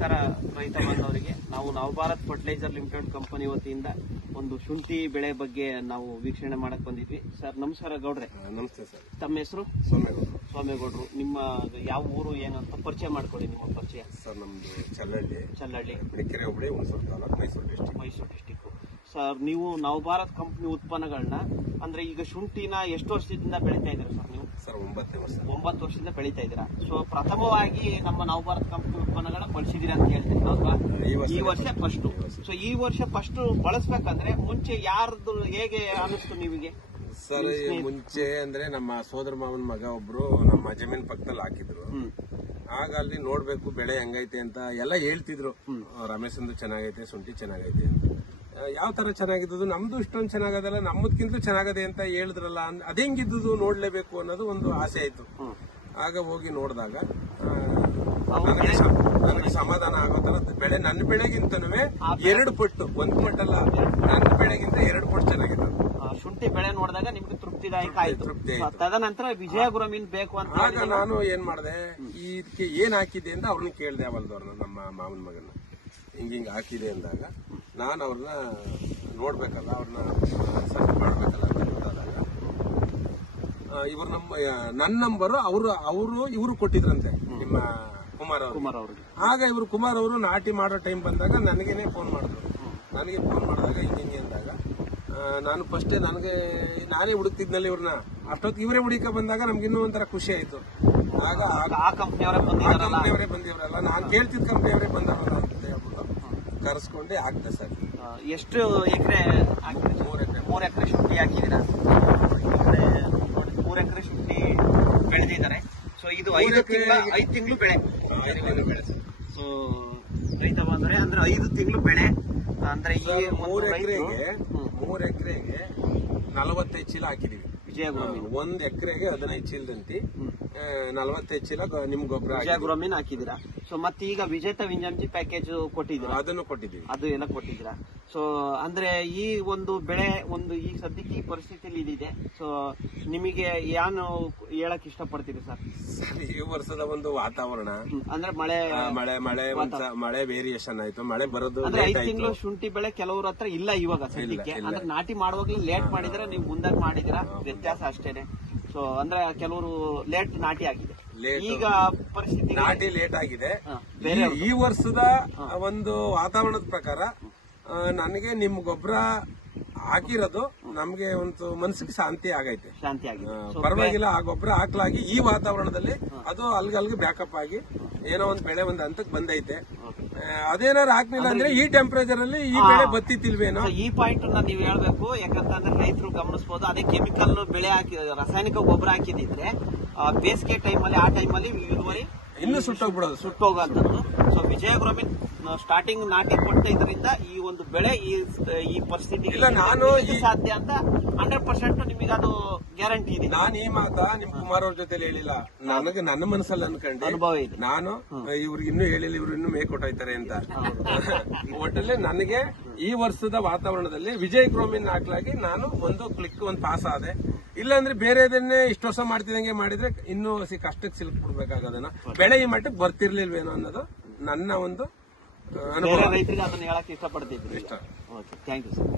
ನಮಸ್ಕಾರ ರೈತ ಬಾಂಧವರಿಗೆ. ನಾವು ನವಭಾರತ್ ಫರ್ಟಿಲೈಸರ್ ಲಿಮಿಟೆಡ್ ಕಂಪನಿ ವತಿಯಿಂದ ಒಂದು ಶುಂಠಿ ಬೆಳೆ ಬಗ್ಗೆ ನಾವು ವೀಕ್ಷಣೆ ಮಾಡಕ್ ಬಂದಿದ್ವಿ. ಸರ್ ನಮಸ್ಕಾರ ಗೌಡ್ರೆ. ನಮಸ್ತೆ ಸರ್. ತಮ್ಮ ಹೆಸರು? ಸೋಮೇಗೌಡರು. ನಿಮ್ಮ ಯಾವ ಊರು ಏನಂತ ಪರಿಚಯ ಮಾಡ್ಕೊಳ್ಳಿ, ನಿಮ್ಮ ಪರಿಚಯ. ಸರ್ ನಮ್ದು ಚಲ್ಲಹಳ್ಳಿ ಮಡಿಕೇರಿ ಹೋಬಳಿ ಹುಣಸೂರು ತಾಲೂಕು ಮೈಸೂರು ಡಿಸ್ಟಿಕ್. ಸರ್ ನೀವು ನವಭಾರತ್ ಕಂಪನಿ ಉತ್ಪನ್ನಗಳನ್ನ ಅಂದ್ರೆ ಈಗ ಶುಂಠಿನ ಎಷ್ಟು ವರ್ಷದಿಂದ ಬೆಳೀತಾ ಇದ್ದೀರಾ ಸರ್ ನೀವು? ಸರ್ 9 ವರ್ಷದಿಂದ ಬೆಳೀತಾ ಇದ್ದೀರಾ. ಸೊ ಪ್ರಥಮವಾಗಿ ನಮ್ಮ ನವಭಾರತ್ ಕಂಪನಿ ಉತ್ಪನ್ನಗಳನ್ನ ಬಳಸಿದೀರಾ ಅಂತ ಹೇಳ್ತೀನಿ ಅಲ್ವಾ? ಈ ವರ್ಷ ಫಸ್ಟ್. ಸೊ ಈ ವರ್ಷ ಫಸ್ಟ್ ಬಳಸ್ಬೇಕಂದ್ರೆ ಮುಂಚೆ ಯಾರ್ದು ಹೇಗೆ ಅನಿಸ್ತು ನಿಮಗೆ? ಸರ್ ಮುಂಚೆ ಅಂದ್ರೆ ನಮ್ಮ ಸೋದರ ಮಾವನ ಮಗ ಒಬ್ರು ನಮ್ಮ ಜಮೀನ್ ಪಕ್ಕದಲ್ಲಿ ಹಾಕಿದ್ರು. ಆಗ ಅಲ್ಲಿ ನೋಡ್ಬೇಕು ಬೆಳೆ ಹೆಂಗೈತೆ ಅಂತ ಎಲ್ಲ ಹೇಳ್ತಿದ್ರು. ರಮೇಶಂದು ಚೆನ್ನಾಗೈತೆ, ಶುಂಠಿ ಚೆನ್ನಾಗೈತೆ ಅಂತ. ಯಾವ ತರ ಚೆನ್ನಾಗಿದ್ದು, ನಮ್ದು ಇಷ್ಟೊಂದು ಚೆನ್ನಾಗದಲ್ಲ, ನಮ್ಮದಕ್ಕಿಂತ ಚೆನ್ನಾಗದೆ ಅಂತ ಹೇಳಿದ್ರಲ್ಲ, ಅದೆಂಗಿದ್ದು ನೋಡ್ಲೇಬೇಕು ಅನ್ನೋದು ಒಂದು ಆಸೆ ಆಯ್ತು. ಆಗ ಹೋಗಿ ನೋಡಿದಾಗ ನನಗೆ ಸಮಾಧಾನ ಆಗೋ ತರ ಬೆಳೆ ನನ್ನ ಬೆಳೆಗಿಂತನೂ 2 ಪಟ್ಟು, 1 ಪಟ್ಟಲ್ಲ, ನನ್ನ ಬೆಳೆಗಿಂತ 2 ಪಟ್ಟು ಚೆನ್ನಾಗಿತ್ತು. ಶುಂಠಿ ಬೆಳೆ ನೋಡಿದಾಗ ನಿಮ್ಗೆ ತೃಪ್ತಿದಾಯಕ ಆಯ್ತು. ತದನಂತರ ವಿಜಯಗುರಮೀನ್ ಬೇಕು ಅಂತ ಆಗ ನಾನು ಏನ್ ಮಾಡಿದೆ, ಇದಕ್ಕೆ ಏನ್ ಹಾಕಿದೆ ಅಂತ ಅವ್ರನ್ನ ಕೇಳಿದೆ. ಅವಲ್ದವ್ರನ್ನ, ನಮ್ಮ ಮಾವನ ಮಗನ ಹಿಂಗ ಹಾಕಿದೆ ಅಂದಾಗ ನಾನು ಅವ್ರನ್ನ ನೋಡ್ಬೇಕಲ್ಲ, ಅವ್ರನ್ನ ಸರ್ಚ್ ಮಾಡ್ಬೇಕಲ್ಲ ಅಂತ ಗೊತ್ತಾದಾಗ ಇವ್ರು ನನ್ನ ನಂಬರು ಇವರು ಕೊಟ್ಟಿದ್ರಂತೆ, ನಿಮ್ಮ ಕುಮಾರ್ ಅವರು. ಆಗ ಇವರು ಕುಮಾರ್ ಅವರು ನಾಟಿ ಮಾಡೋ ಟೈಮ್ ಬಂದಾಗ ನನಗೇನೆ ಫೋನ್ ಮಾಡಿದ್ರು. ನನಗೆ ಫೋನ್ ಮಾಡಿದಾಗ ಹಿಂಗೆ ಅಂದಾಗ ನಾನು ಫಸ್ಟ್ ನಾನೇ ಹುಡುಕ್ತಿದ್ನಲ್ಲಿ ಇವ್ರನ್ನ. ಅಷ್ಟೊತ್ತಿಗೆ ಇವರೇ ಹುಡುಕ ಬಂದಾಗ ನಮ್ಗೆ ಇನ್ನೂ ಒಂಥರ ಖುಷಿ ಆಯ್ತು. ಆಗ ಆ ಕಂಪ್ನಿಯವರೇ ಬಂದಿವ್ರಲ್ಲ, ನಾನು ಕೇಳ್ತಿದ್ ಕಂಪ್ನಿಯವರೇ ಬಂದವರಲ್ಲ ಅಂತ ಹೇಳ್ಬಿಟ್ಟು ಕರೆಸ್ಕೊಂಡೆ ಆಗ್ತದೆ ಸರ್. ಎಷ್ಟು ಎಕರೆ? 3 ಎಕರೆ ಶುಂಠಿ ಹಾಕಿದೀರಾ? 3 ಎಕರೆ ಶುಂಠಿ ಬೆಳೆದಿದ್ದಾರೆ. ಸೊ ಇದು 5 ತಿಂಗಳು ಬೆಳೆ. ಸೊ ರೈತ ಬಂದ್ರೆ ಅಂದ್ರೆ 5 ತಿಂಗಳು ಬೆಳೆ ಅಂದ್ರೆ ಈ 3 ಎಕರೆಗೆ 45 ಚೀಲ ಹಾಕಿದೀವಿ. 1 ಎಕರೆಗೆ 15 ಚೀಲದಂತಿ 45 ಚೀಲ ನಿಮ್ ಗೊಬ್ಬರ ವಿಜಯಗುರಮೀನ್ ಹಾಕಿದೀರಾ. ಸೊ ಮತ್ತೆ ಈಗ ವಿಜೇತ ವಿಂಜಂಜಿ ಪ್ಯಾಕೇಜ್ ಕೊಟ್ಟಿದ್ದೀರಾ? ಅದನ್ನು ಕೊಟ್ಟಿದ್ದೀವಿ. ಅದು ಎಲ್ಲ ಕೊಟ್ಟಿದ್ದೀರಾ. ಸೊ ಅಂದ್ರೆ ಈ ಒಂದು ಬೆಳೆ ಈ ಸದ್ಯಕ್ಕೆ ಈ ಪರಿಸ್ಥಿತಿಯಲ್ಲಿ ಇದಿದೆ. ಸೊ ನಿಮಗೆ ಏನು ಹೇಳಕ್ ಇಷ್ಟಪಡ್ತೀರಿ ಸರ್? ಈ ವರ್ಷದ ಒಂದು ವಾತಾವರಣ ಅಂದ್ರೆ ಮಳೆ ವೇರಿಯೇಷನ್ ಆಯ್ತು. ಮಳೆ ಬರೋದು ಅಂದ್ರೆ 5 ತಿಂಗಳು ಶುಂಠಿ ಬೆಳೆ ಕೆಲವ್ರ ಹತ್ರ ಇಲ್ಲ ಇವಾಗ ಸದ್ಯಕ್ಕೆ. ಅಂದ್ರೆ ನಾಟಿ ಮಾಡುವಾಗ್ಲೂ ಲೇಟ್ ಮಾಡಿದ್ರೆ ನೀವು ಮುಂದಕ್ಕೆ ಮಾಡಿದಿರಾ, ವ್ಯತ್ಯಾಸ ಅಷ್ಟೇನೆ. ಸೊ ಅಂದ್ರೆ ಕೆಲವರು ಲೇಟ್ ನಾಟಿ ಆಗಿದೆ. ಈಗ ಪರಿಸ್ಥಿತಿ ನಾಟಿ ಲೇಟ್ ಆಗಿದೆ. ಈ ವರ್ಷದ ಒಂದು ವಾತಾವರಣದ ಪ್ರಕಾರ ನನಗೆ ನಿಮ್ ಗೊಬ್ಬರ ಹಾಕಿರೋದು ನಮ್ಗೆ ಒಂದು ಮನಸ್ಸಿಗೆ ಶಾಂತಿ ಆಗೈತೆ. ಪರವಾಗಿಲ್ಲ, ಆ ಗೊಬ್ಬರ ಹಾಕ್ಲಾಗಿ ಈ ವಾತಾವರಣದಲ್ಲಿ ಅದು ಅಲ್ಗೆ ಬ್ಯಾಕಪ್ ಆಗಿ ಏನೋ ಒಂದು ಬೆಳೆ ಒಂದು ಹಂತಕ್ಕೆ ಬಂದೈತೆ. ಅದೇನಾರು ಹಾಕ್ಲಿಲ್ಲ ಅಂದ್ರೆ ಈ ಟೆಂಪರೇಚರ್ ಅಲ್ಲಿ ಈ ಬೆಳೆ ಬತ್ತಿತ್ತಿಲ್ವೇನೋ. ಈ ಪಾಯಿಂಟ್ ನೀವು ಹೇಳ್ಬೇಕು. ಯಾಕಂತಂದ್ರೆ ರೈತರು ಗಮನಿಸಬಹುದು, ಅದೇ ಕೆಮಿಕಲ್ ಬೆಳೆ ಹಾಕಿ ರಾಸಾಯನಿಕ ಗೊಬ್ಬರ ಹಾಕಿದಿದ್ರೆ ಬೇಸಿಗೆ ಟೈಮಲ್ಲಿ ಆ ಟೈಮಲ್ಲಿ ಇಳುವರಿ ಇನ್ನು ಸುಟ್ಟೋಗಂತದ್ದು. ಸೊ ವಿಜಯಗುರಮೀನ್ ಸ್ಟಾರ್ಟಿಂಗ್ ನಾಟಿ ಕೊಟ್ಟಿದ್ರಿಂದ ಈ ಒಂದು ಬೆಳೆ ಈ ಪರಿಸ್ಥಿತಿ ಸಾಧ್ಯ ಅಂತ 100% ನಿಮಗೆ ಅದು ಗ್ಯಾರಂಟಿ ಇದೆ. ನಾನು ಈ ಮಾತಾ ನಿಮ್ ಕುಮಾರ್ ಅವ್ರ ಜೊತೆ ಹೇಳಿಲ್ಲ, ನನಗೆ ನನ್ನ ಮನಸ್ಸಲ್ಲಿ ಅನ್ಕೊಂಡು ಅನುಭವ ಇದೆ. ನಾನು ಇವ್ರಿಗೆ ಇನ್ನೂ ಹೇಳಿಲ್ಲ, ಇವ್ರು ಇನ್ನೂ ಮೇಕೊಟ್ಟಾಯ್ತಾರೆ ಅಂತ. ಒಟ್ಟಲ್ಲಿ ನನಗೆ ಈ ವರ್ಷದ ವಾತಾವರಣದಲ್ಲಿ ವಿಜಯಗುರಮೀನ್ ಹಾಕ್ಲಾಗಿ ನಾನು ಒಂದು ಪಾಸ್ ಆದೆ. ಇಲ್ಲಾಂದ್ರೆ ಬೇರೆದನ್ನೇ ಇಷ್ಟು ವರ್ಷ ಮಾಡ್ತಿದಂಗೆ ಮಾಡಿದ್ರೆ ಇನ್ನೂ ಕಷ್ಟಕ್ಕೆ ಸಿಲುಕ್ಬಿಡ್ಬೇಕಾಗೋದನ್ನ, ಬೆಳೆ ಈ ಮಟ್ಟಕ್ಕೆ ಬರ್ತಿರ್ಲಿಲ್ವೇನೋ ಅನ್ನೋದು ನನ್ನ ಒಂದು ರೈತರಿಗೆ ಅದನ್ನ ಹೇಳಕ್ ಇಷ್ಟಪಡ್ತಿದ್ವಿ. ಇಷ್ಟ. Thank you sir.